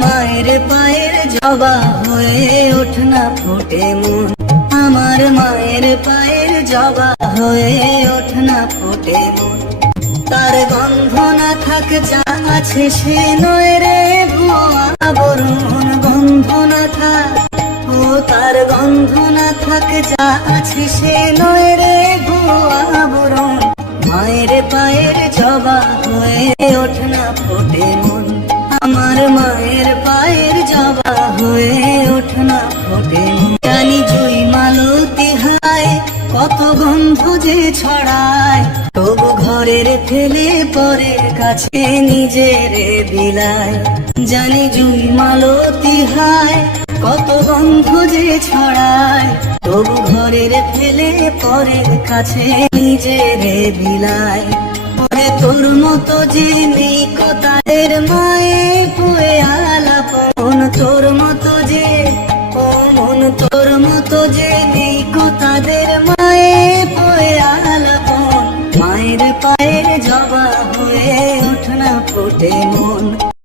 মায়ের পায়ের জবা হয়ে ওঠ না ফোটে মন, আমার মায়ের পায়ের জবা হয়ে ওঠ না ফোটে মন। তার গন্ধ না থাক যা আছে সে নয় রে ভুয়া আবরণ, গন্ধ না থাক ও তার গন্ধ না থাক যা আছে সে নয় রে ভুয়া আবরণ। মায়ের পায়ের জবা হয়ে ওঠ না ফোটে মন, আমার মায়ের পায়ের জবা হয়ে ওঠ না ফোটে মন। জানি জুই মালতী হায় কত গন্ধ যে ছড়ায়, তবু ঘরের ফেলে পরের কাছে নিজের বিলায়। জানি জুই মালতী হায় কত গন্ধ যে ছড়ায়, তবু ঘরের ফেলে পরের কাছে নিজের বিলায়। পরে তোর মতো যে নেই তাদের মায়ে পুয়ে আলাপন, তোর মতো যে ও মন তোর মতো যে নেই তাদের মায়ে পুয়ে আলাপন। মায়ের পায়ের জবা হয়ে ওঠ না ফোটে মন,